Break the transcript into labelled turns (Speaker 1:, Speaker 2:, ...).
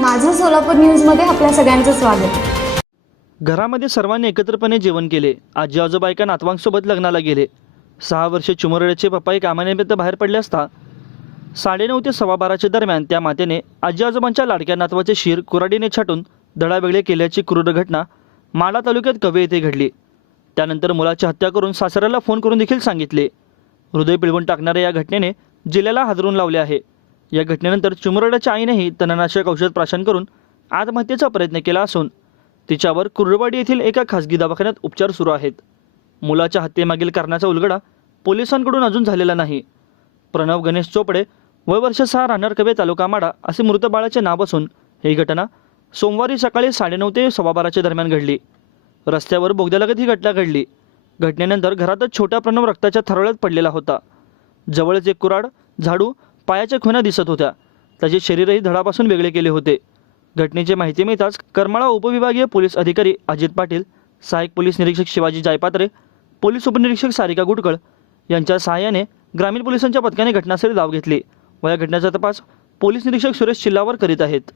Speaker 1: माझं सोलापूर न्यूजमध्ये आपल्या सगळ्यांचं स्वागत.
Speaker 2: घरामध्ये सर्वांनी एकत्रपणे जेवण केले. आजी आजोबा एका नातवांसोबत लग्नाला गेले. सहा वर्षे चिमुरड्याचे एक कामानिमित्त बाहेर पडले असता साडेनऊ ते सव्वा बाराच्या दरम्यान त्या मातेने आजी आजोबांच्या लाडक्या नातवाचे शिर कुराडीने छाटून दडावेगळे केल्याची क्रूर घटना माडा तालुक्यात कवे येथे घडली. त्यानंतर मुलाची हत्या करून सासऱ्याला फोन करून देखील सांगितले. हृदय पिळवून टाकणाऱ्या या घटनेने जिल्ह्याला हादरून लावले आहे. या घटनेनंतर चिमुरड्याच्या आईनेही तणनाशक औषध प्राशन करून आत्महत्येचा प्रयत्न केला असून तिच्यावर कुर्डवाडी येथील एका खासगी दवाखान्यात उपचार सुरू आहेत. मुलाच्या हत्येमागील कारणाचा उलगडा पोलिसांकडून अजून झालेला नाही. प्रणव गणेश चोपडे वय वर्ष सहा राहणार कवे तालुका माडा असे मृत बाळाचे नाव असून ही घटना सोमवारी सकाळी साडेनऊ ते सव्वाबाराच्या दरम्यान घडली. रस्त्यावर बोगद्यालगत ही घटना घडली. घटनेनंतर घरातच छोटा प्रणव रक्ताच्या थरळ्यात पडलेला होता. जवळच एक कुराड झाडू पायाच्या खुणा दिसत होत्या. त्याचे शरीरही धडापासून वेगळे केले होते. घटनेची माहिती मिळताच करमाळा उपविभागीय पोलीस अधिकारी अजित पाटील सहाय्यक पोलीस निरीक्षक शिवाजी जायपात्रे पोलीस उपनिरीक्षक सारिका गुटकळ यांच्या सहाय्याने ग्रामीण पोलिसांच्या पथकाने घटनास्थळी धाव घेतली व या घटनेचा तपास पोलीस निरीक्षक सुरेश चिल्लावर करीत आहेत.